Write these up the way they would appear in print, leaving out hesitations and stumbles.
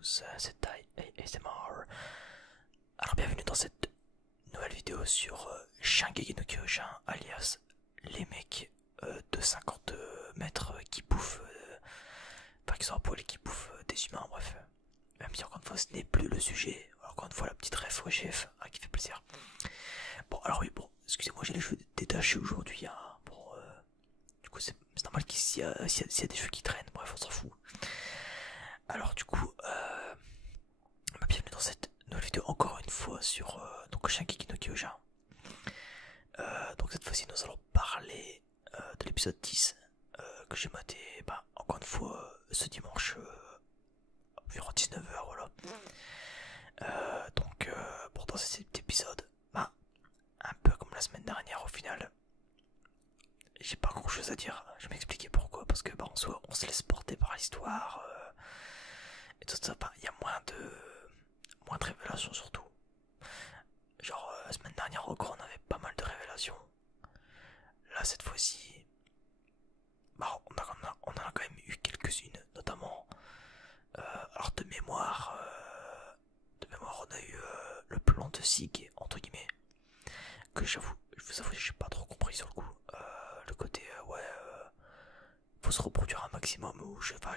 tous, c'est Tai ASMR. Alors bienvenue dans cette nouvelle vidéo sur Shingeki no Kyojin, alias les mecs de 50 mètres qui bouffent, enfin qui sont à poil et qui bouffent des humains, bref. Même si encore une fois ce n'est plus le sujet, encore une fois la petite ref au chef qui fait plaisir. Bon alors oui, bon, excusez-moi j'ai les cheveux détachés aujourd'hui, hein. Bon, du coup c'est normal s'il y a des cheveux qui traînent, bref on s'en fout. Alors du coup, bienvenue dans cette nouvelle vidéo encore une fois sur donc Shingeki no Kyojin. Donc cette fois-ci nous allons parler de l'épisode 10 que j'ai maté encore une fois ce dimanche environ 19h, voilà. Bon, dans cet épisode, un peu comme la semaine dernière au final, j'ai pas grand chose à dire. Je vais m'expliquer pourquoi, parce que en soi on se laisse porter par l'histoire et tout ça. Il y a moins de révélations surtout. Genre la semaine dernière au grand on avait pas mal de révélations. Là cette fois-ci, on en a quand même eu quelques-unes, notamment alors de mémoire on a eu le plan de Sig entre guillemets, que je vous avoue j'ai pas trop compris sur le coup. Le côté faut se reproduire un maximum, ou je sais pas,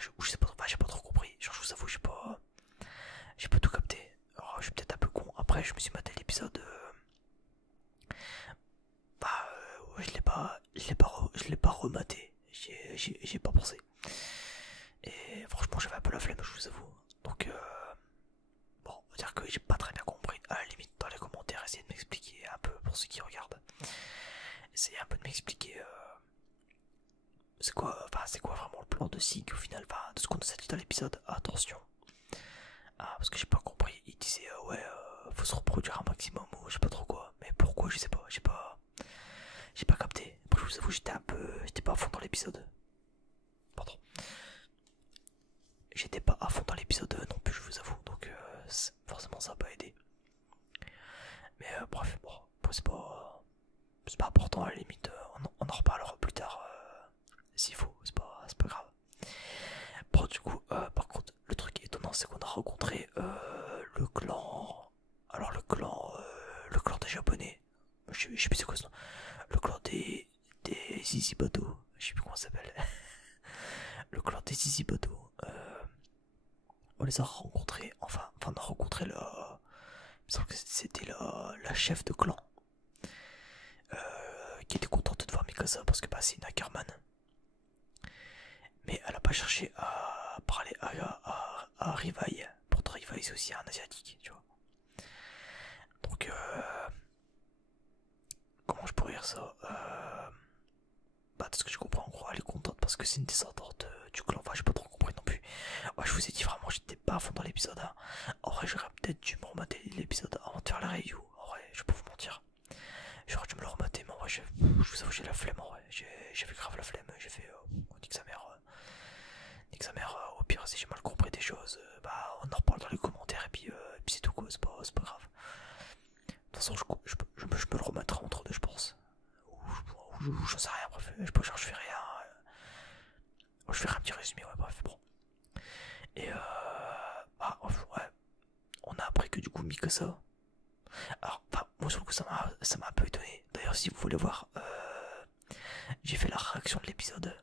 j'ai pas trop compris. Genre je vous avoue j'ai pas tout capté. Alors je suis peut-être un peu con. Après je me suis maté l'épisode, je l'ai pas rematé. J'ai pas pensé. Et franchement j'avais un peu la flemme, je vous avoue. Donc bon, on va dire que j'ai pas très bien compris. À la limite dans les commentaires essayez de m'expliquer un peu pour ceux qui regardent. Essayez un peu de m'expliquer c'est quoi vraiment le plan de Sig au final, de ce qu'on nous a dit dans l'épisode. Attention. Parce que j'ai pas compris, il disait faut se reproduire un maximum ou je sais pas trop quoi. Mais pourquoi je sais pas, j'ai pas capté. Après je vous avoue j'étais pas à fond dans l'épisode. Pardon. J'étais pas à fond dans l'épisode non plus, je vous avoue, donc forcément ça a pas aidé. Mais bref, bon, c'est pas important à la limite, on en reparlera plus tard s'il faut, c'est pas grave. Bon du coup, par contre, le truc étonnant c'est qu'on a rencontré le clan. Alors le clan des japonais, je sais plus c'est quoi ce nom. Le clan des Zizi Bateau, je sais plus comment ça s'appelle. Le clan des Zizi Bateau. On les a rencontrés, enfin on a rencontré il me semble que c'était la chef de clan. Qui était contente de voir Mikasa parce que c'est une Ackerman. Mais elle a pas cherché à parler à Rivai. Pourtant Rivai c'est aussi un asiatique, tu vois. Donc comment je pourrais dire ça, de ce que je comprends en gros elle est contente parce que c'est une descendante du clan. Enfin j'ai pas trop compris non plus. Ouais, je vous ai dit vraiment j'étais pas à fond dans l'épisode, hein. En vrai j'aurais peut-être dû me remater l'épisode avant de faire la review. En vrai je vais pas vous mentir, j'aurais dû me le remater, mais en vrai je vous avoue j'ai la flemme. En vrai j'ai fait grave la flemme. J'ai fait nique sa mère, au pire si j'ai mal compris des choses, on en reparle dans les commentaires et puis c'est tout quoi, c'est pas grave. De toute façon je me le remettrai entre deux je pense. Ou j'en sais rien, bref, je fais rien. Je ferai un petit résumé, ouais, bref, bon. Et ouais, on a appris que du coup Mikasa. Alors, moi sur le coup ça m'a un peu étonné. D'ailleurs si vous voulez voir, j'ai fait la réaction de l'épisode.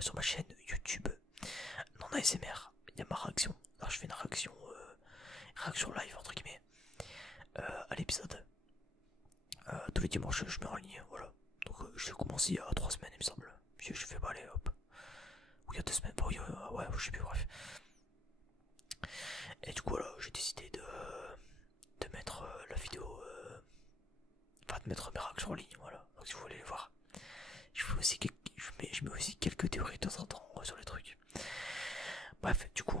Sur ma chaîne YouTube non ASMR. Il y a ma réaction. Alors je fais une réaction live entre guillemets à l'épisode. Tous les dimanches je mets en ligne, voilà. Donc j'ai commencé il y a 3 semaines il me semble. Puis je fais allez hop. Ou il y a 2 semaines, ouais je sais plus, bref. Et du coup voilà, j'ai décidé de mettre la vidéo, de mettre mes réactions en ligne, voilà. Donc si vous voulez les voir. Je mets aussi quelques théories de temps en temps sur les trucs. Bref, du coup,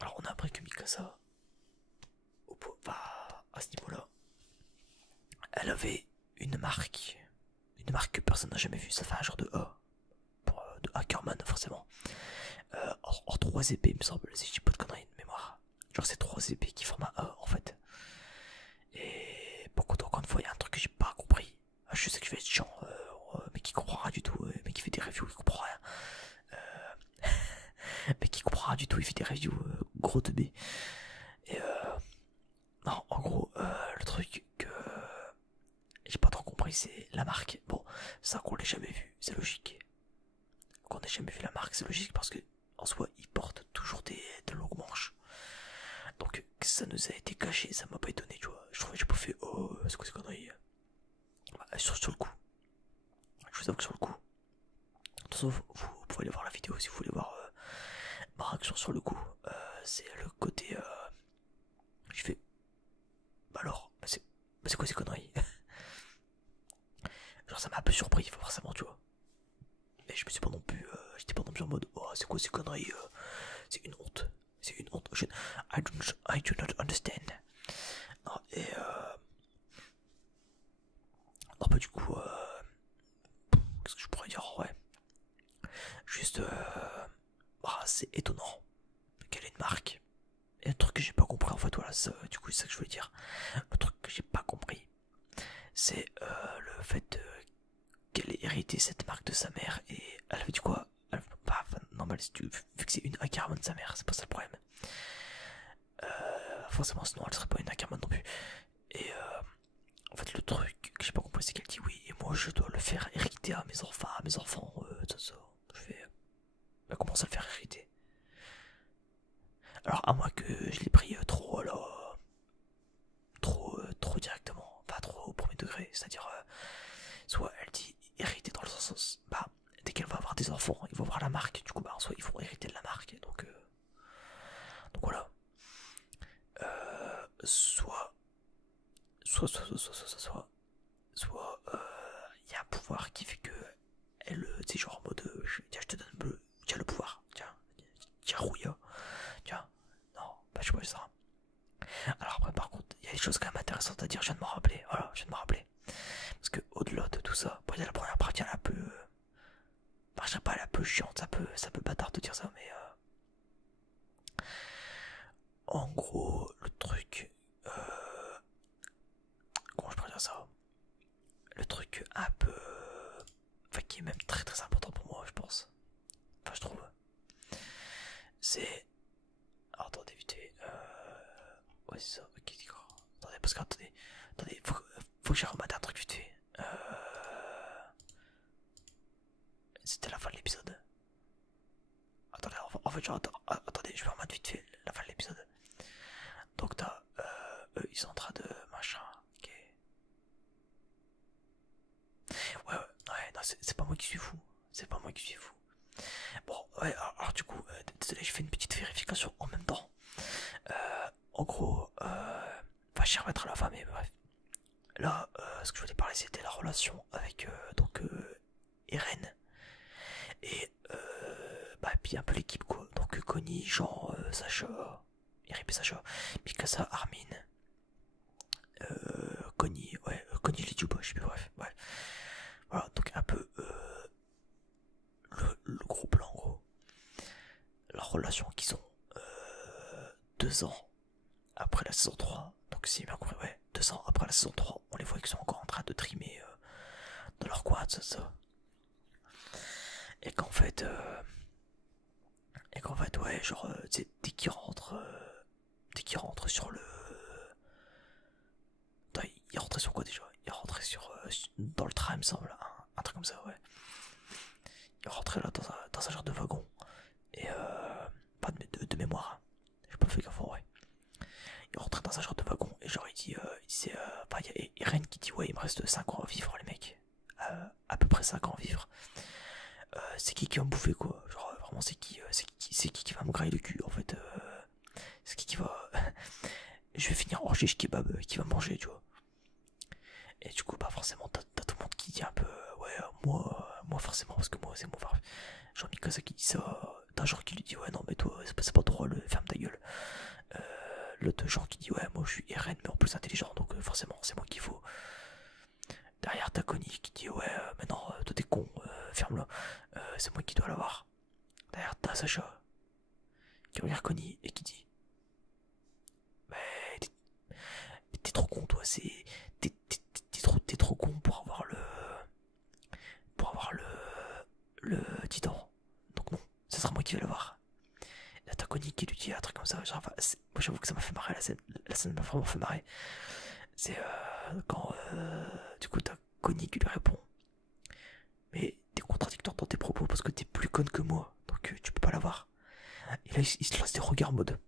alors on a appris que Mikasa, à ce niveau-là, elle avait une marque que personne n'a jamais vue. Ça fait un genre de A, de Ackerman forcément. En 3 épées, il me semble, si je dis pas de conneries de mémoire. Genre c'est 3 épées qui forment un A en fait. Et pour contre, encore une fois, il y a un truc que j'ai pas compris. Je sais que je vais être chiant, mais qui comprend rien du tout, mais qui fait des reviews, qui comprend rien. rien du tout, il fait des reviews gros de B. Et non, en gros, le truc que j'ai pas trop compris, c'est la marque. Bon, ça qu'on l'ait jamais vu, c'est logique. Qu'on ait jamais vu la marque, c'est logique parce que en soi, ils portent toujours de longues manches. Donc, ça nous a été caché, ça m'a pas étonné, tu vois. Je trouvais, j'ai pas fait, oh, c'est quoi ces conneries. Bah, sur le coup, je vous avoue que sur le coup, de toute façon, vous pouvez aller voir la vidéo si vous voulez voir ma réaction sur le coup. C'est le côté, je fais, bah alors, c'est quoi ces conneries. Genre ça m'a un peu surpris forcément, tu vois. Mais je me suis pas non plus, j'étais pas non plus en mode, oh c'est quoi ces conneries, c'est une honte, c'est une honte. I do not understand. Non, et non, bah du coup, qu'est-ce que je pourrais dire, ouais. Juste, bah, c'est étonnant qu'elle ait une marque. Et un truc que j'ai pas compris en fait, voilà, du coup c'est ça que je voulais dire. Le truc que j'ai pas compris, c'est le fait qu'elle ait hérité cette marque de sa mère et elle avait dit quoi, bah, normal, si tu, vu que c'est une Ackerman de sa mère, c'est pas ça le problème. Forcément sinon elle serait pas une Ackerman non plus. Et en fait le truc que j'ai pas compris c'est qu'elle dit oui et moi je dois le faire hériter à mes enfants, ça. Je fais, bah, comment ça le faire hériter? Alors à moins que je l'ai pris trop alors trop directement, pas trop au premier degré, c'est-à-dire soit elle dit hériter dans le sens, bah dès qu'elle va avoir des enfants, ils vont voir la marque, du coup bah soit ils vont hériter de la marque, donc voilà. Soit il y a un pouvoir qui fait que elle, tu sais genre en mode, tiens je te donne bleu, tiens le pouvoir, tiens rouilla, tiens, non, bah je sais pas ça. Alors après par contre, il y a des choses quand même intéressantes à dire, je viens de m'en rappeler, voilà, je viens de m'en rappeler. Parce que au-delà de tout ça, bon, il y a la première partie, elle est un peu, enfin, je sais pas, elle est un peu chiante, ça peut bâtard de dire ça, mais en gros, le truc, comment je pourrais dire ça, le truc un peu, enfin qui est même très très important pour moi, je pense, enfin je trouve, c'est, alors, attendez vite fait, ouais c'est ça, ok d'accord, attendez parce que attendez, faut que j'ai rematé un truc vite fait, c'était la fin de l'épisode. Attendez, en fait, genre, attendez, je vais remettre vite fait la fin de l'épisode. Donc, t'as, eux, ils sont en train de machin, ok. Ouais, non, c'est pas moi qui suis fou. C'est pas moi qui suis fou. Bon, ouais, alors du coup, désolé, je fais une petite vérification en même temps. En gros, enfin, j'y remettrai à la fin, mais bref. Là, ce que je voulais parler, c'était la relation avec, donc, Eren. Et, bah, puis un peu l'équipe, quoi. Donc, Connie, Jean, Sacha, Eric et Sacha, Mikasa, Armin, Connie, ouais, Connie les Dubois, je sais plus, bref, ouais. Voilà, donc un peu le gros plan, en gros. La relation qu'ils ont 2 ans après la saison 3, donc si bien compris, ouais, 2 ans après la saison 3, on les voit qu'ils sont encore en train de trimer dans leur coin, ça. Et qu'en fait, ouais, genre, dès qu'ils rentrent sur le... Attends, il rentrait sur quoi déjà? Il rentrait sur... dans le train, il me semble, un truc comme ça, ouais. Il rentrait là dans un genre de wagon. Et pas de mémoire. J'ai pas fait gaffe en vrai. Il rentrait dans un genre de wagon et genre il disait... Enfin, il y a Eren qui dit ouais, il me reste 5 ans à vivre les mecs. À peu près 5 ans à vivre. C'est qui va me bouffer quoi? Genre vraiment c'est qui va me grailler le cul en fait. C'est qui va... Je vais finir en shish kebab qui va me manger, tu vois. Et du coup bah forcément t'as tout le monde qui dit un peu ouais moi forcément parce que moi c'est mon frère. Genre Mikasa qui dit ça, t'as genre qui lui dit ouais non mais toi c'est pas trop le ferme ta gueule. L'autre genre qui dit ouais moi je suis Eren mais en plus intelligent donc forcément c'est moi qu'il faut. Derrière t'as Connie qui dit ouais mais non toi t'es con, ferme-la, c'est moi qui dois l'avoir. Derrière t'as Sacha qui regarde Connie et qui dit mais t'es trop con toi, t'es trop con pour avoir le titan. Donc non, ce sera moi qui vais l'avoir. Là t'as Connie qui lui dit un truc comme ça. Genre, enfin, moi j'avoue que ça m'a fait marrer, la scène m'a vraiment fait marrer. C'est quand du coup t'as Connie qui lui répond. Mais t'es contradictoire dans tes propos parce que t'es plus conne que moi, donc tu peux pas l'avoir. Et là il se lance des regards en mode.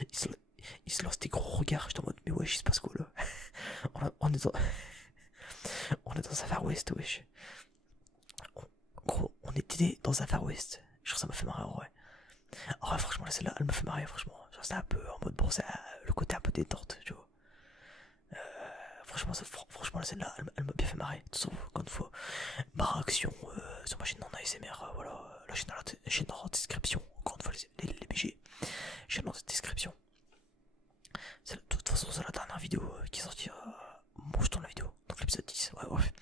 Il se, il se lance des gros regards, j'étais en mode mais wesh il se passe quoi là. on est dans... on est dans un Far West, wesh. Gros, on était dans un Far West. Genre ça m'a fait marrer en vrai. En vrai franchement là celle-là elle me fait marrer franchement. Genre c'était un peu en mode bon c'est le côté un peu détente tu vois. Franchement la celle-là elle m'a bien fait marrer. Tout ça encore une fois. Barre action sur ma chaîne en ASMR, voilà. La chaîne dans la description. Encore une fois les BG. Chaîne dans la description. De toute façon c'est la dernière vidéo qui est sortie. Bon je tourne la vidéo. Donc l'épisode 10. Ouais bref.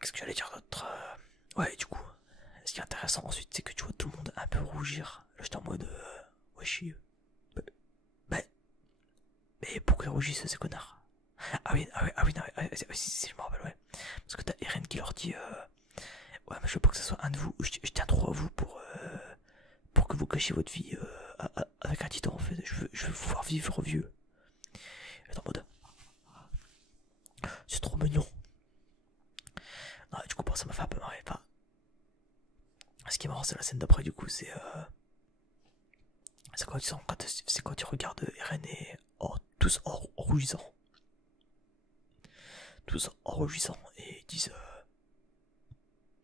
Qu'est-ce que j'allais dire d'autre ouais du coup. Ce qui est intéressant ensuite c'est que tu vois tout le monde un peu rougir. Là j'étais en mode ouais chier. Mais pourquoi ils rougissent ces connards? Ah oui, non, si, je me rappelle, ouais. Parce que t'as Eren qui leur dit ouais, mais je veux pas que ce soit un de vous, je tiens trop à vous pour que vous cachiez votre vie avec un titan en fait. Je veux vous voir vivre vieux. Et en mode c'est trop mignon. Non, du coup, ça m'a fait un peu marrer. Enfin, ce qui est marrant, c'est la scène d'après, du coup, c'est quand tu regardes Eren et tous en rougissant. Tous en rougissant et ils disent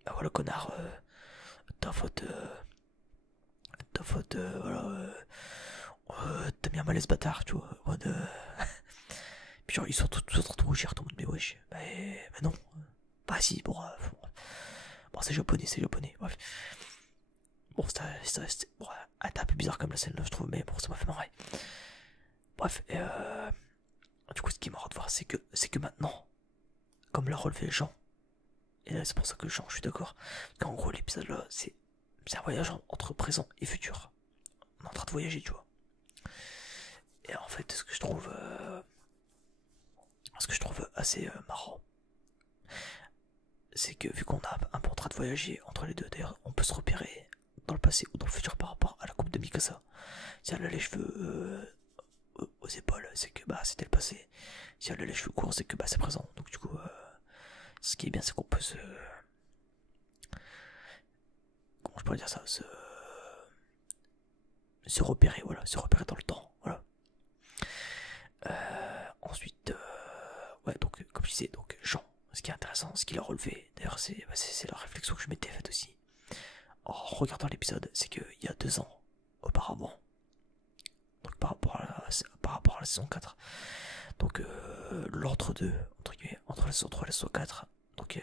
bah voilà connard, ta faute, voilà, t'as mis un malaise bâtard, tu vois, en mode, puis genre ils sont tous en train de rougir, tout le monde, mais wesh, mais non, bah si, bon, c'est japonais, bref. Bon, c'était bon, un peu bizarre comme la scène là, je trouve, mais bon, ça m'a fait marrer. Bref, et du coup, ce qui est marrant de voir, c'est que maintenant, comme l'a relevé les gens, et là, c'est pour ça que je suis d'accord, qu'en gros, l'épisode là, c'est un voyage entre présent et futur. On est en train de voyager, tu vois. Et en fait, ce que je trouve assez marrant, c'est que vu qu'on a un peu en train de voyager entre les deux, d'ailleurs, on peut se repérer dans le passé ou dans le futur par rapport à la coupe de Mikasa. Si elle a les cheveux aux épaules, c'est que bah c'était le passé. Si elle a les cheveux courts, c'est que bah c'est présent. Donc du coup, ce qui est bien, c'est qu'on peut comment je pourrais dire ça, se repérer, voilà, se repérer dans le temps, voilà. Ensuite, ouais, donc comme je disais, donc Jean, ce qui est intéressant, ce qu'il a relevé, d'ailleurs c'est la réflexion que je m'étais faite aussi en regardant l'épisode, c'est qu'il y a 2 ans auparavant, donc par rapport à la saison 4, donc l'entre-deux, entre guillemets, entre la saison 4, donc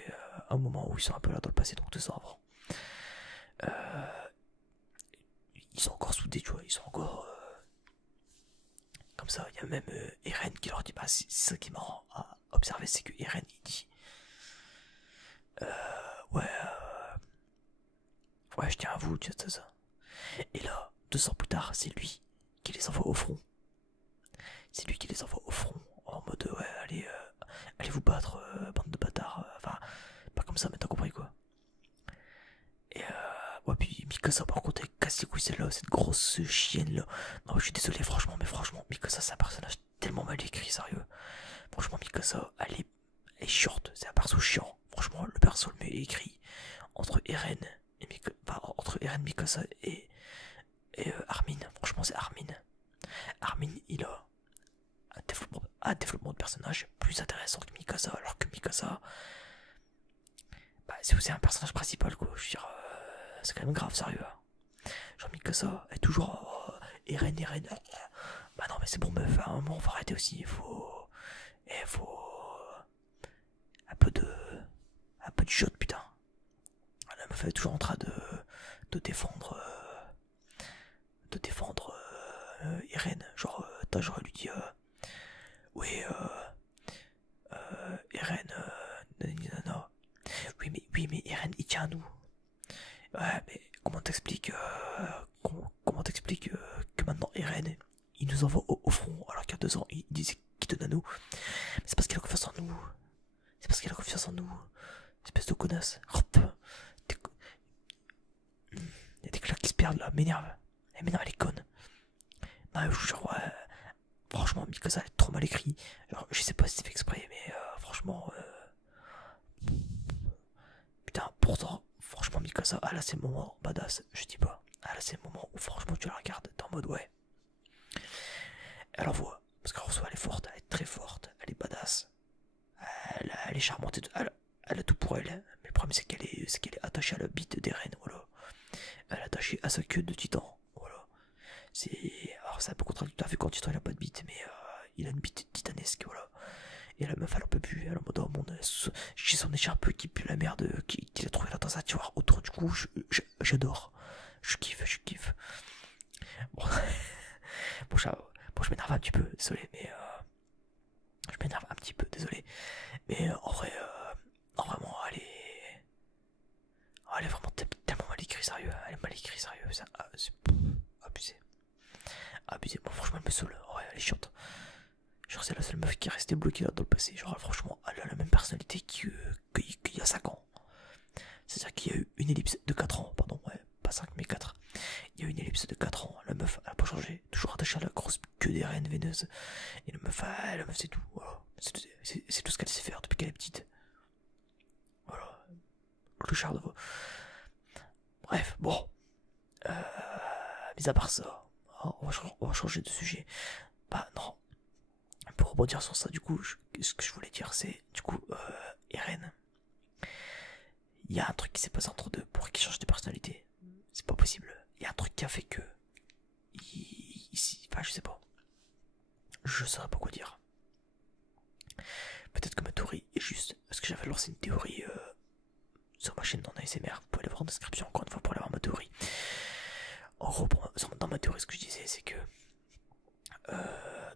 un moment où ils sont un peu là dans le passé, donc 2 ans avant, ils sont encore soudés, tu vois, ils sont encore comme ça. Il y a même Eren qui leur dit, bah c'est ça qui est marrant à observer, c'est que Eren il dit ouais ouais je tiens à vous, tu sais ça. Et là 2 ans plus tard c'est lui qui les envoie au front. C'est lui qui les envoie au front en mode ouais allez vous battre bande de bâtards, enfin pas comme ça mais t'as compris quoi. Et ouais puis Mikasa par contre elle casse les couilles celle-là, cette grosse chienne là. Non je suis désolé franchement, mais franchement Mikasa c'est un personnage tellement mal écrit, sérieux. Franchement Mikasa elle est short, c'est un perso chiant. Franchement le perso le mieux écrit entre Eren et entre Eren, Mikasa et Armin. Franchement c'est Armin. Armin il a un développement de personnage plus intéressant que Mikasa, alors que Mikasa bah, c'est aussi un personnage principal quoi. Je veux dire c'est quand même grave sérieux. Genre Mikasa est toujours Eren. Bah non mais c'est bon meuf, à un moment on va arrêter aussi, il faut un peu de shot putain. La meuf est toujours en train de défendre Eren, genre j'aurais lui dit oui Eren nanana. Oui mais Eren il tient à nous. Ouais mais comment t'expliques que maintenant Eren il nous envoie au front alors qu'il y a 2 ans il disait qu'il donne à nous. C'est parce qu'il a confiance en nous. C'est parce qu'il a confiance en nous. Espèce de connasse. perdre là, m'énerve. Elle m'énerve, elle est conne. Non, genre, ouais, franchement, Mikasa, elle est trop mal écrit. Genre, je sais pas si c'est fait exprès, mais franchement, putain, pourtant, franchement, Mikasa, ah là, c'est le moment badass, je dis pas. Ah là, c'est le moment où, franchement, tu la regardes, t'es en mode, ouais. Elle envoie, parce qu'en soi, elle est forte, elle est très forte, elle est badass. Elle est charmante, elle a tout pour elle. Mais le problème, c'est qu'elle est attachée à la bite des reines, voilà. Elle est attachée à sa queue de titan, voilà. Alors, c'est un peu contradictoire vu qu'en titan, il a pas de bite, mais il a une bite titanesque, voilà. Et la meuf, elle en peut plus, elle est en mode, oh mon dieu, j'ai son écharpe qui pue la merde, qu'il a trouvé là dans un tiroir. Autour du coup, j'adore. Je kiffe. Bon, bon, bon je m'énerve un petit peu, désolé, mais je m'énerve un petit peu, désolé. Mais en vrai, non, vraiment, elle est vraiment tellement mal écrite, sérieux. Elle est mal écrite, sérieux. C'est abusé. Abusé. Bon, franchement, elle me saoule. Ouais, elle est chiante. Genre, c'est la seule meuf qui est restée bloquée là dans le passé. Genre, franchement, elle a la même personnalité qu'il y a 5 ans. C'est-à-dire qu'il y a eu une ellipse de 4 ans, pardon, ouais, pas 5 mais 4. Il y a eu une ellipse de 4 ans. La meuf, elle a pas changé. Toujours attachée à la grosse queue des reines veineuses. Et la meuf, c'est tout. Voilà. C'est tout ce qu'elle sait faire depuis qu'elle est petite. Voilà. Clochard de voix. Bref, bon. Mis à part ça, on va changer de sujet. Bah non. Pour rebondir sur ça, du coup, ce que je voulais dire, c'est, du coup, Eren, il y a un truc qui s'est passé entre deux pour qu'il change de personnalité. C'est pas possible. Il y a un truc qui a fait que, enfin, je sais pas. Je saurais pas quoi dire. Peut-être que ma théorie est juste, parce que j'avais lancé une théorie sur ma chaîne dans ASMR. Vous pouvez aller voir en description encore une fois pour aller voir ma théorie. En gros, dans ma théorie, ce que je disais, c'est que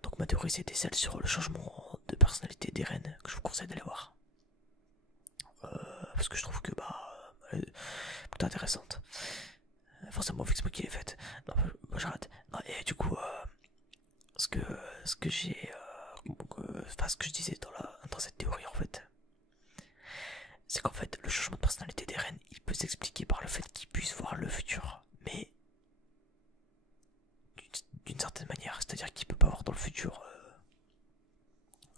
donc ma théorie c'était celle sur le changement de personnalité d'Eren que je vous conseille d'aller voir. Parce que je trouve que elle est plutôt intéressante. Forcément vu que c'est moi qui l'ai faite. Non, j'arrête. Non, et du coup, ce que j'ai, ce que je disais dans cette théorie en fait, c'est qu'en fait le changement de personnalité d'Eren il peut s'expliquer par le fait qu'il puisse voir le futur, mais d'une certaine manière, c'est-à-dire qu'il peut pas voir dans le futur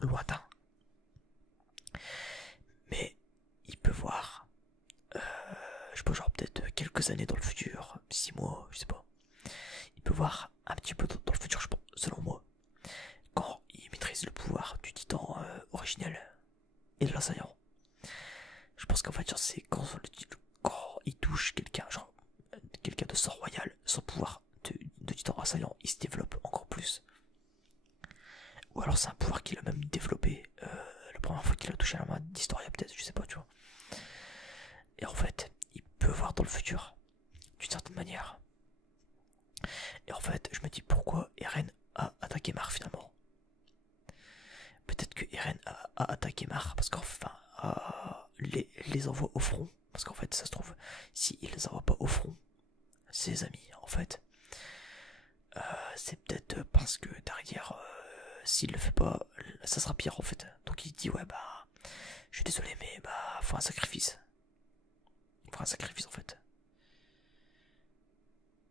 lointain, mais il peut voir, je sais pas, genre peut-être quelques années dans le futur, 6 mois, je sais pas. Il peut voir un petit peu dans le futur, je pense, selon moi, quand il maîtrise le pouvoir du titan originel et de l'assaillant. Je pense qu'en fait, genre, c'est quand il touche quelqu'un, genre quelqu'un de sang royal, son pouvoir de titan assaillant, il se développe encore plus. Ou alors c'est un pouvoir qu'il a même développé la première fois qu'il a touché la main d'Historia, peut-être, je sais pas, tu vois. Et en fait, il peut voir dans le futur, d'une certaine manière. Et en fait, je me dis pourquoi Eren a attaqué Mar finalement. Peut-être que Eren a attaqué Mar parce qu'enfin, les envoie au front. Parce qu'en fait, ça se trouve, s'il les envoie pas au front, ses amis, en fait, c'est peut-être parce que derrière, s'il le fait pas, ça sera pire en fait. Donc il dit ouais je suis désolé mais faut un sacrifice. Il faut un sacrifice en fait.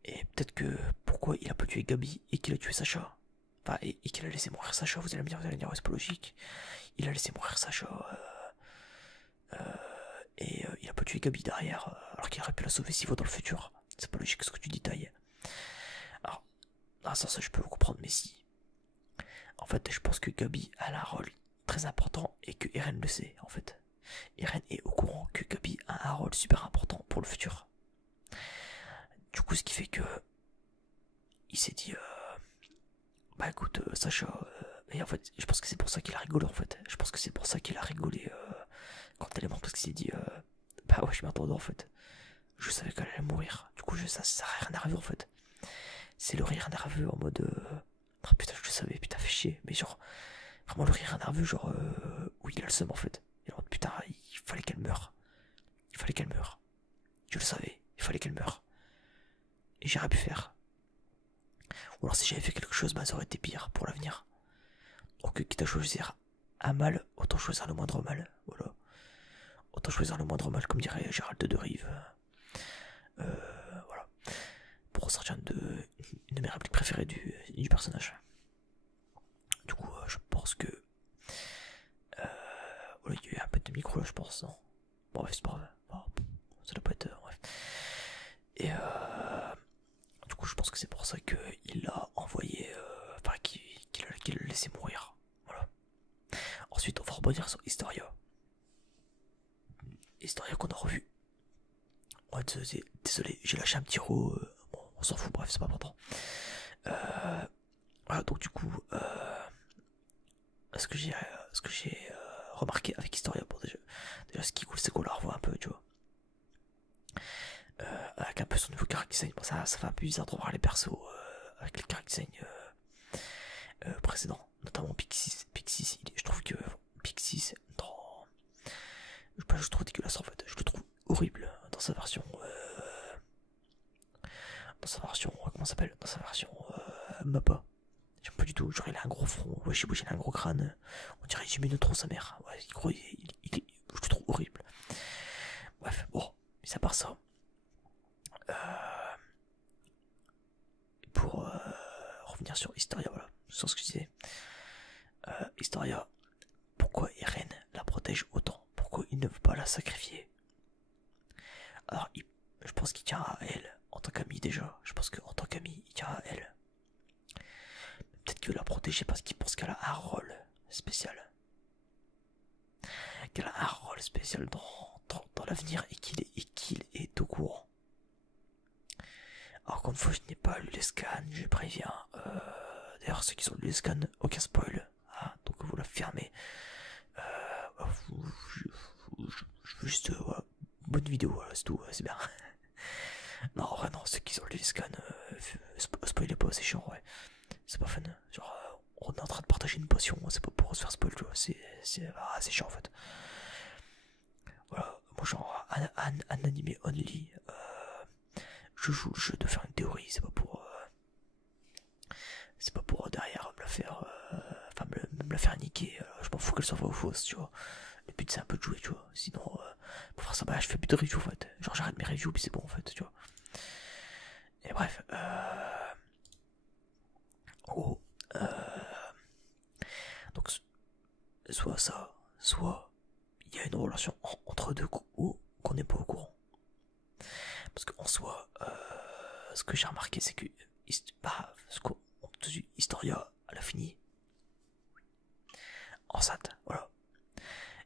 Et peut-être que pourquoi il a pas tué Gabi et qu'il a tué Sacha. Enfin, et qu'il a laissé mourir Sacha, vous allez me dire, ouais, c'est pas logique. Il a laissé mourir Sacha et il a pas tué Gabi derrière alors qu'il aurait pu la sauver 6 fois dans le futur. C'est pas logique ce que tu détailles. Alors, ça je peux vous comprendre, mais si. En fait, je pense que Gabi a un rôle très important et que Eren le sait, en fait. Eren est au courant que Gabi a un rôle super important pour le futur. Du coup, ce qui fait que il s'est dit, écoute, Sacha, et en fait, je pense que c'est pour ça qu'il a rigolé, en fait. Je pense que c'est pour ça qu'il a rigolé quand elle est morte, parce qu'il s'est dit, ouais, je m'attendais, en fait. Je savais qu'elle allait mourir. Du coup, ça a rien nerveux, en fait. C'est le rire nerveux en mode, oh putain, je le savais, putain, fait chier. Mais genre, vraiment le rire nerveux, genre, où il a le seum, en fait. Et alors, putain, il fallait qu'elle meure. Il fallait qu'elle meure. Je le savais, il fallait qu'elle meure. Et j'ai rien pu faire. Ou alors si j'avais fait quelque chose, ça aurait été pire pour l'avenir. Donc quitte à choisir un mal, autant choisir le moindre mal. Voilà. Autant choisir le moindre mal, comme dirait Gérald de Rive. Voilà. ressortir une de mes répliques préférées du personnage. Du coup, je pense que... voilà, il y a eu un peu de micro là, je pense. Non, bon, ouais, c'est pas grave. Bon, ça doit pas être... bref. Et du coup, je pense que c'est pour ça qu'il l'a envoyé... enfin, qu'il l'a laissé mourir. Voilà. Ensuite, on va rebondir sur Historia. Historia qu'on a revu. Ouais, désolé, j'ai lâché un petit row. Bon, on s'en fout, bref, c'est pas important. Voilà, donc du coup, ce que j'ai remarqué avec Historia, bon, déjà ce qui est cool, c'est qu'on la revoit un peu, tu vois. Avec un peu son nouveau character design. Bon, ça fait un peu bizarre de revoir les persos avec les character design précédents, notamment Pixis. Je trouve que Pixis, je trouve dégueulasse en fait. Je le trouve horrible dans sa version. Comment ça s'appelle? Dans sa version Mappa. J'aime pas du tout. Genre, il a un gros front. Ouais, il a un gros crâne. On dirait Jimmy Neutron, sa mère. Ouais, je le trouve horrible. Bref, bon, mais à part ça. Pour revenir sur Historia, voilà, sur ce que je disais. Historia, pourquoi Eren la protège autant? Pourquoi il ne veut pas la sacrifier? Alors, je pense qu'il tient à elle en tant qu'ami déjà. Je pense qu'en tant qu'ami, il tient à elle. Peut-être qu'il veut la protéger parce qu'il pense qu'elle a un rôle spécial. Qu'elle a un rôle spécial dans l'avenir et qu'il est au courant. Alors, encore une fois, je n'ai pas lu les scans, je préviens. D'ailleurs, ceux qui ont lu les scans, aucun spoil. Hein, donc vous la fermez. Je veux juste... bonne vidéo, voilà, c'est tout, c'est bien. Non, en vrai, non, ceux qui ont lu les scans, spoilez pas, c'est chiant, ouais. C'est pas fun. Genre, on est en train de partager une potion, c'est pas pour se faire spoil, tu vois. C'est chiant, en fait. Voilà, moi, genre, un animé only. Je joue le jeu de faire une théorie, c'est pas pour derrière me la faire enfin me la faire niquer. Je m'en fous qu'elle soit vraie ou fausse, tu vois. Le but c'est un peu de jouer, tu vois. Sinon pour faire ça, bah je fais plus de review en fait. Genre j'arrête mes reviews puis c'est bon en fait, tu vois. Et bref, oh, donc soit ça, soit il y a une relation entre deux qu'on n'est pas au courant. Parce qu'en soi, ce que j'ai remarqué, c'est que Historia, elle a fini enceinte, voilà.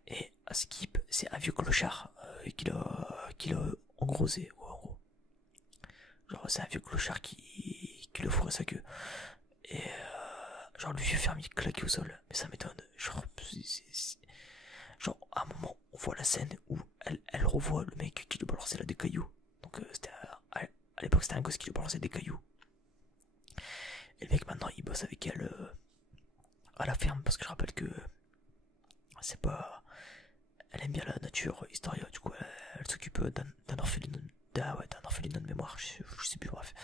Et Skip, c'est un vieux clochard qu'il a engrosé, ouais, en gros. Genre, c'est un vieux clochard qui le fourrait sa queue. Et genre, le vieux fermier claqué au sol. Mais ça m'étonne. Genre, genre, à un moment, on voit la scène où elle revoit le mec qui lui balançait là des cailloux. Donc, à l'époque, c'était un gosse qui lui balançait des cailloux. Et le mec, maintenant, il bosse avec elle à la ferme. Parce que je rappelle que c'est pas... Elle aime bien la nature, Historia. Du coup, elle s'occupe d'un orphelinat. D'un orphelinat de mémoire. Je sais plus, bref.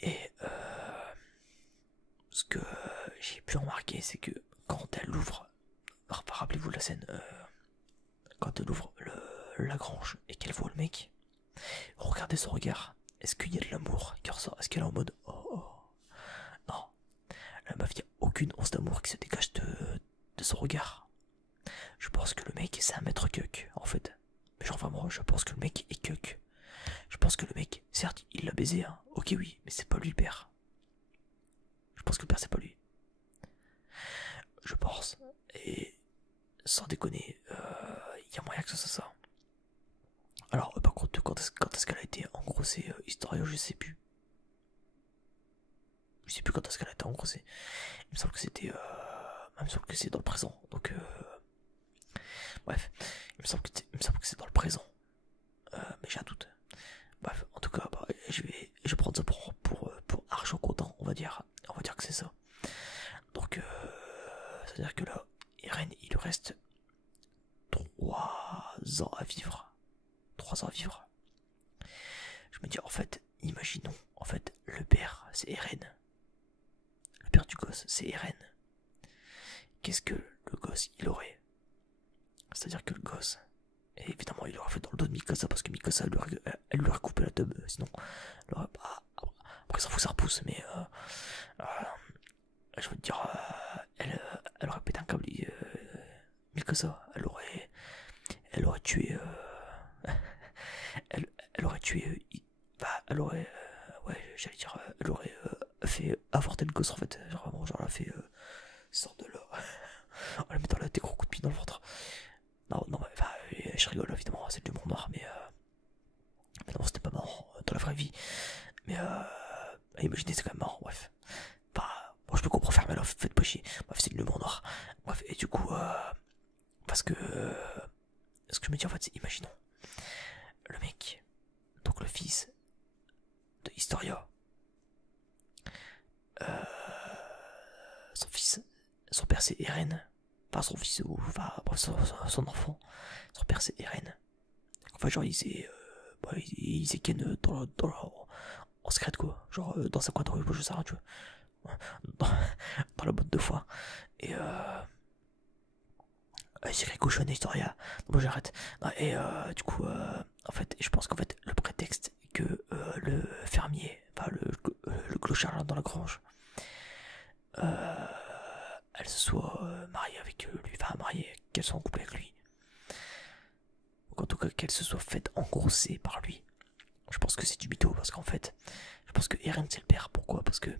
Et ce que j'ai pu remarquer, c'est que quand elle ouvre... Rappelez-vous la scène... quand elle ouvre la grange et qu'elle voit le mec, regardez son regard. Est-ce qu'il y a de l'amour qui ressort? Est-ce qu'elle est en mode oh. Non, la meuf, il n'y a aucune once d'amour qui se dégage de son regard. Je pense que le mec c'est un maître cuck en fait. Genre vraiment, je pense que le mec est cuck. Je pense que le mec, certes, il l'a baisé, hein. Ok oui, mais c'est pas lui le père. Je pense que le père c'est pas lui. Je pense. Et sans déconner, il y a moyen que ce soit ça. Alors, par contre, quand est-ce qu'elle a été engrossée, Historia, je sais plus. Je sais plus quand est-ce qu'elle a été engrossée. Il me semble que c'était... il me semble que c'est dans le présent. Donc, bref. Il me semble que c'est dans le présent. Mais j'ai un doute. Bref, en tout cas, bah, je vais prendre ça pour argent comptant, on va dire. On va dire que c'est ça. Donc, c'est-à-dire que là, Eren, il lui reste 3 ans à vivre. 3 ans à vivre. Je me dis, en fait, imaginons, en fait, le père, c'est Eren. Le père du gosse, c'est Eren. Qu'est-ce que le gosse, il aurait? C'est-à-dire que le gosse, Et évidemment, il l'aurait fait dans le dos de Mikasa parce que Mikasa elle lui aurait coupé la tub. Sinon, elle aurait pas. Après, ça fout, ça repousse, mais euh, je veux te dire, elle aurait pété un câble. Mikasa, elle aurait tué. Elle aurait tué. Bah, elle aurait. Ouais, j'allais dire, elle aurait fait avorter le gosse en fait. Genre, vraiment, genre, elle a fait. Sort de là. En lui mettant des gros coups de pied dans le ventre. Non, non, enfin, je rigole évidemment, c'est du monde noir, mais non, c'était pas marrant dans la vraie vie. Mais imaginez, c'est quand même marrant, bref. Enfin, bon, je peux comprendre faire, mais là, faites pas chier. Bref, c'est de l'humour noir. Bref, et du coup, parce que. Ce que je me dis en fait, c'est imaginons le mec, donc le fils de Historia, euh, son fils, son père c'est Eren, enfin son fils, ou enfin son enfant, son père c'est Eren. Enfin, genre, il s'est ken en secret quoi, genre dans sa coin de rue, je sais rien, tu vois, dans la boîte de foin. Et j'ai écrit cochonné Historia. Bon, j'arrête. Non, et du coup, en fait, je pense qu'en fait, le prétexte que le fermier, enfin le clochard dans la grange, elle se soit mariée avec lui, enfin mariée, qu'elle soit en couple avec lui, ou en tout cas qu'elle se soit faite engrosser par lui. Je pense que c'est du mytho parce qu'en fait, je pense que Eren c'est le père. Pourquoi? Parce que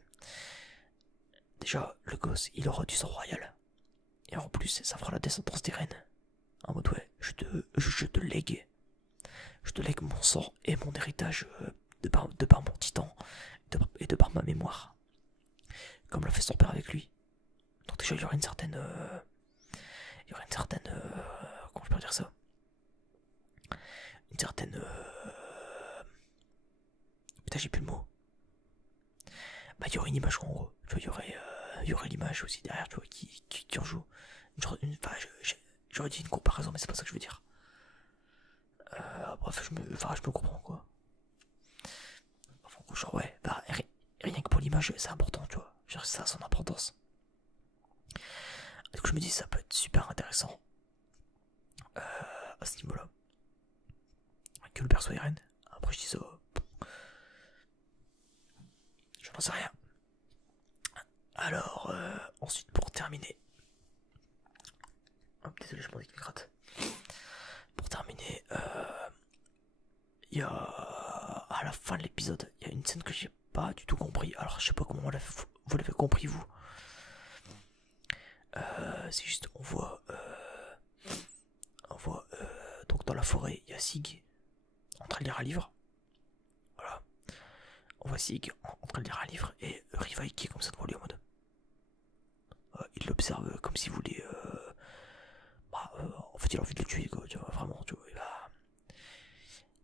déjà, le gosse, il aura du sang royal. Et en plus, ça fera la descendance d'Eren. En mode, ouais, je te lègue. Je te lègue mon sang et mon héritage de par mon titan et de par ma mémoire. Comme l'a fait son père avec lui. Donc déjà, il y aurait une certaine... il y aurait une certaine... comment je peux dire ça? Une certaine... putain, j'ai plus le mot. Bah, il y aurait une image en gros. Tu vois, il y aurait l'image aussi derrière, tu vois, qui en joue. Enfin, j'aurais dit une comparaison, mais c'est pas ça que je veux dire. Bref, je me comprends quoi. Enfin, genre, ouais, bah, rien que pour l'image, c'est important, tu vois. Genre, ça a son importance. Donc, je me dis, ça peut être super intéressant à ce niveau-là. Que le perso Eren. Après, je dis ça. Je n'en sais rien. Alors, ensuite, pour terminer. Oh, désolé, je m'en dis qu'il gratte. Pour terminer, il y a à la fin de l'épisode, il y a une scène que j'ai pas du tout compris. Alors je sais pas comment vous l'avez compris vous. C'est juste on voit donc dans la forêt il y a Sig en train de lire un livre. Voilà. On voit Sig en train de lire un livre et Rivai qui est comme ça devant lui en mode. Il l'observe comme s'il voulait. En fait il a envie de le tuer quoi, tu vois, vraiment, tu vois,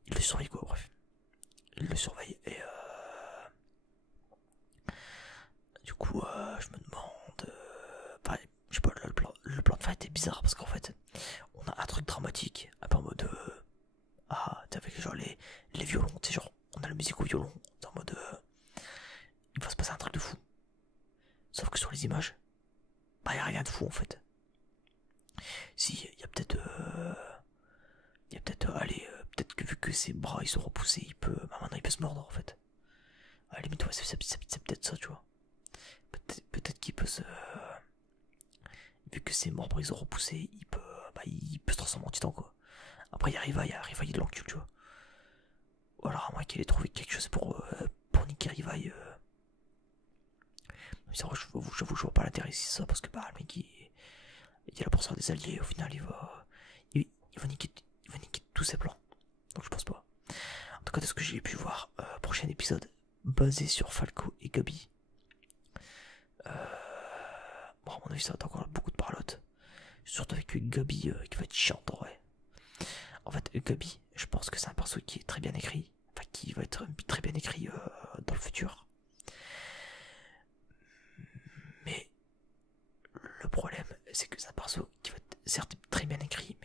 il le surveille quoi, bref. Il le surveille et du coup je me demande je sais pas, le plan de fight est bizarre parce qu'en fait on a un truc dramatique un peu en mode t'es avec genre les violons, tu sais, genre on a la musique au violon, en mode il va se passer un truc de fou, sauf que sur les images bah y a rien de fou en fait. Si il y a peut-être allez peut-être que vu que ses bras ils sont repoussés il peut maintenant il peut se mordre en fait. À la limite ouais c'est peut-être ça, tu vois. Peut-être qu'il peut se... vu que ses membres ils ont repoussé, il peut se transformer en titan quoi. Après il y a Rivai il l'encule, tu vois. Ou alors à moins qu'il ait trouvé quelque chose pour niquer Rivai. J'avoue je vois pas l'intérêt si c'est ça parce que bah le mec il est là pour se faire des alliés, au final il va niquer tous ses plans. Donc je pense pas. En tout cas de ce que j'ai pu voir, prochain épisode basé sur Falco et Gabi. Bon, à mon avis, ça va être encore beaucoup de parlotte. Surtout avec Gabi qui va être chiante en vrai. En fait, Gabi, je pense que c'est un perso qui est très bien écrit. Enfin, qui va être très bien écrit dans le futur. Mais le problème, c'est que c'est un perso qui va être certes très bien écrit,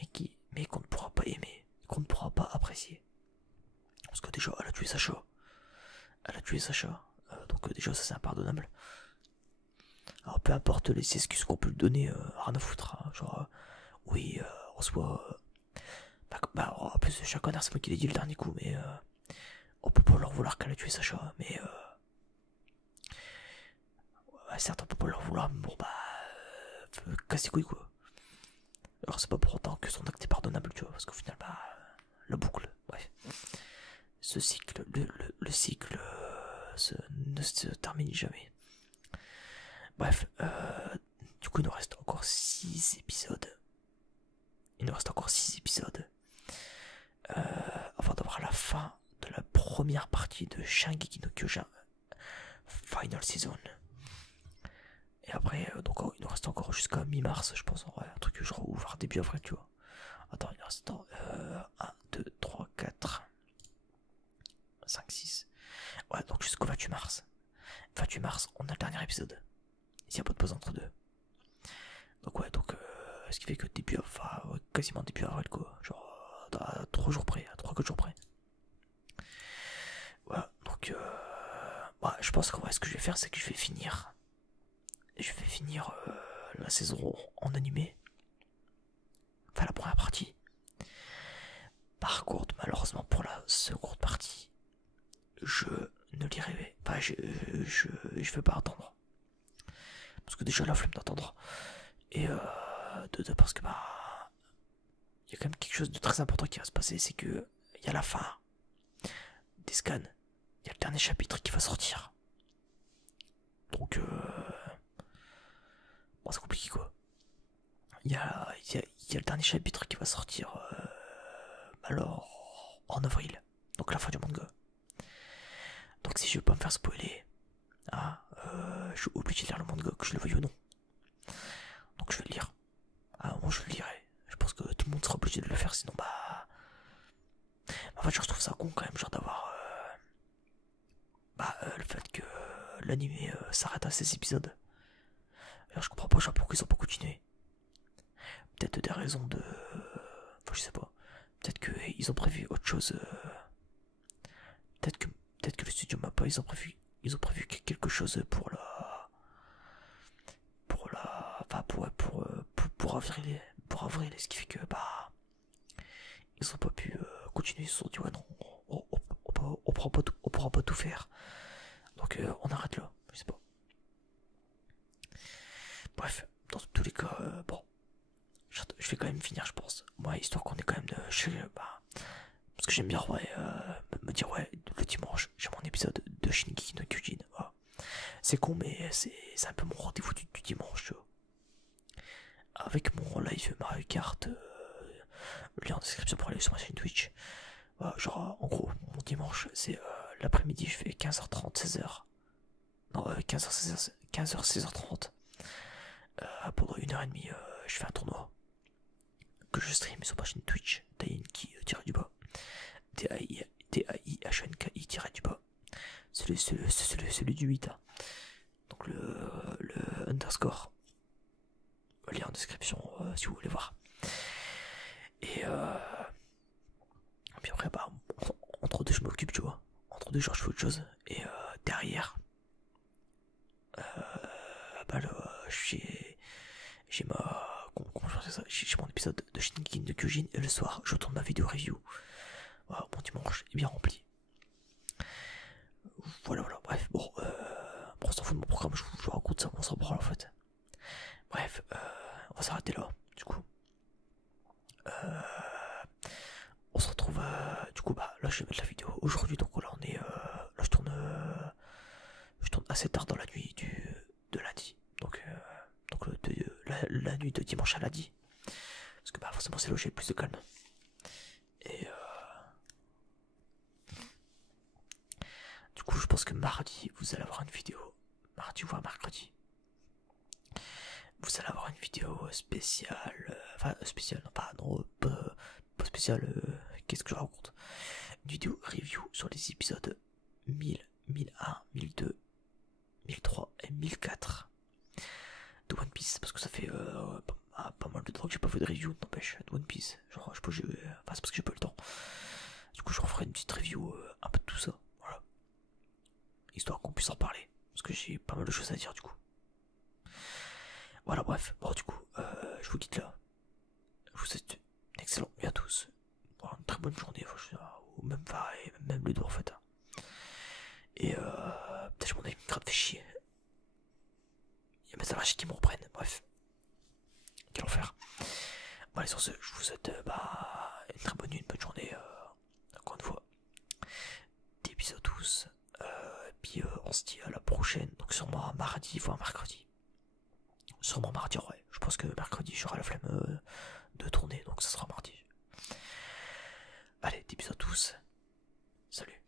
mais qu'on ne pourra pas aimer, qu'on ne pourra pas apprécier. Parce que déjà, elle a tué Sacha. Donc déjà, ça c'est impardonnable. Alors peu importe les excuses qu'on peut lui donner, rien à foutre, hein, genre oui en soi Bah, en plus, chaque connard, c'est moi qui l'ai dit le dernier coup, mais on peut pas leur vouloir qu'elle a tué Sacha, mais ouais, certes, on peut pas leur vouloir, mais bon, bah, casse les couilles, quoi. Alors, c'est pas pour autant que son acte est pardonnable, tu vois, parce qu'au final, bah, la boucle, bref. Ce cycle, le cycle ne se termine jamais. Bref, du coup, il nous reste encore 6 épisodes. Il nous reste encore 6 épisodes. Avant d'avoir la fin de la première partie de Shingeki no Kyojin Final Season. Et après, donc il nous reste encore jusqu'à mi-mars, je pense, un truc que je rouvre début avril, tu vois. Attends, il nous reste 1, 2, 3, 4, 5, 6. Ouais, donc jusqu'au 28 mars. 28 mars, on a le dernier épisode. S'il n'y a pas de pause entre deux. Donc ouais, donc ce qui fait que début, enfin, ouais, quasiment début avril, quoi. Genre à 3 jours près, à 3-4 jours près. Voilà, donc bah, je pense qu'en vrai, ce que je vais faire, c'est que je vais finir. La saison en animé. Enfin, la première partie. Par contre, malheureusement, pour la seconde partie, je ne lirai pas. Je vais pas attendre. Parce que déjà, la flemme d'attendre. Et parce que bah. Il y a quand même quelque chose de très important qui va se passer. C'est que il y a la fin des scans. Il y a le dernier chapitre qui va sortir. Donc, bon, c'est compliqué quoi. Il y a le dernier chapitre qui va sortir alors en avril. Donc la fin du manga. Donc si je veux pas me faire spoiler, je suis obligé de lire le manga, que je le veuille ou non. Donc je vais le lire. Moi je le lirai. Je pense que tout le monde sera obligé de le faire, sinon bah. En fait, je trouve ça con quand même, genre d'avoir le fait que l'anime s'arrête à 16 épisodes. Alors, je comprends pas genre pourquoi ils ont pas continué. Peut-être des raisons de. Enfin, je sais pas. Peut-être qu'ils ont prévu autre chose. Peut-être que le studio Mappa ils ont prévu quelque chose enfin pour avril, ce qui fait que bah ils ont pas pu continuer. Ils se sont dit ouais non, on pourra pas tout faire. Donc on arrête là. Je sais pas. Bref, dans tous les cas, bon, je vais quand même finir, je pense. Moi, histoire qu'on est quand même de chez parce que j'aime bien ouais, me dire ouais, le dimanche j'ai mon épisode de Shingeki no Kyojin. Voilà. C'est con, mais c'est un peu mon rendez-vous du dimanche, tu vois. Avec mon live Mario Kart, le lien en description pour aller sur ma chaîne Twitch. Voilà, genre en gros, mon dimanche c'est l'après-midi, je fais 15h30, 16h. Non, 15h, 16h, 16h30. Pendant 1h30, je fais un tournoi que je stream sur ma chaîne Twitch, Dainki-du-bas. D-A-I-H-N-K-I-du-bas. Celui du 8. Hein. Donc le underscore. Lien en description si vous voulez voir. Et puis après, bah, entre deux, je m'occupe, tu vois. Entre deux, genre, je fais autre chose. Et derrière, bah là, j'ai ma. Comment je fais ça? J'ai mon épisode de Shingeki no Kyojin et le soir, je tourne ma vidéo review. Voilà, mon dimanche est bien rempli. Voilà, bref, bon, pour s'en fout de mon programme, je vous raconte ça, on s'en branle en fait. Bref, on va s'arrêter là, du coup. On se retrouve, du coup, bah là je vais mettre la vidéo aujourd'hui, donc là on est, là je tourne assez tard dans la nuit de lundi, donc la nuit de dimanche à lundi, parce que bah forcément c'est là où j'ai le plus de calme. Et du coup je pense que mardi vous allez avoir une vidéo, mardi ou mercredi, vous allez avoir une vidéo spéciale, enfin spéciale, non pas, non, pas spéciale, qu'est-ce que je raconte, une vidéo review sur les épisodes 1000, 1001, 1002, 1003 et 1004 de One Piece, parce que ça fait pas mal de temps que j'ai pas fait de review, n'empêche, de One Piece. Genre, je sais pas, enfin, c'est parce que j'ai pas eu le temps. Du coup, je referai une petite review un peu de tout ça, voilà. Histoire qu'on puisse en parler, parce que j'ai pas mal de choses à dire, du coup. Voilà, bref, bon, du coup, je vous quitte là. Je vous souhaite une excellente nuit à tous. flemme Ludo en fait. Et peut-être mon ami me fait chier. Il y a mes allergies qui me reprennent, bref. Quel enfer. Bon allez sur ce, je vous souhaite une très bonne nuit, une bonne journée, encore une fois. Des bisous à tous. Puis on se dit à la prochaine, donc sûrement mardi, voire mercredi. Sûrement mardi, ouais. Je pense que mercredi j'aurai la flemme de tourner, donc ça sera mardi. Allez, des bisous à tous. Salut.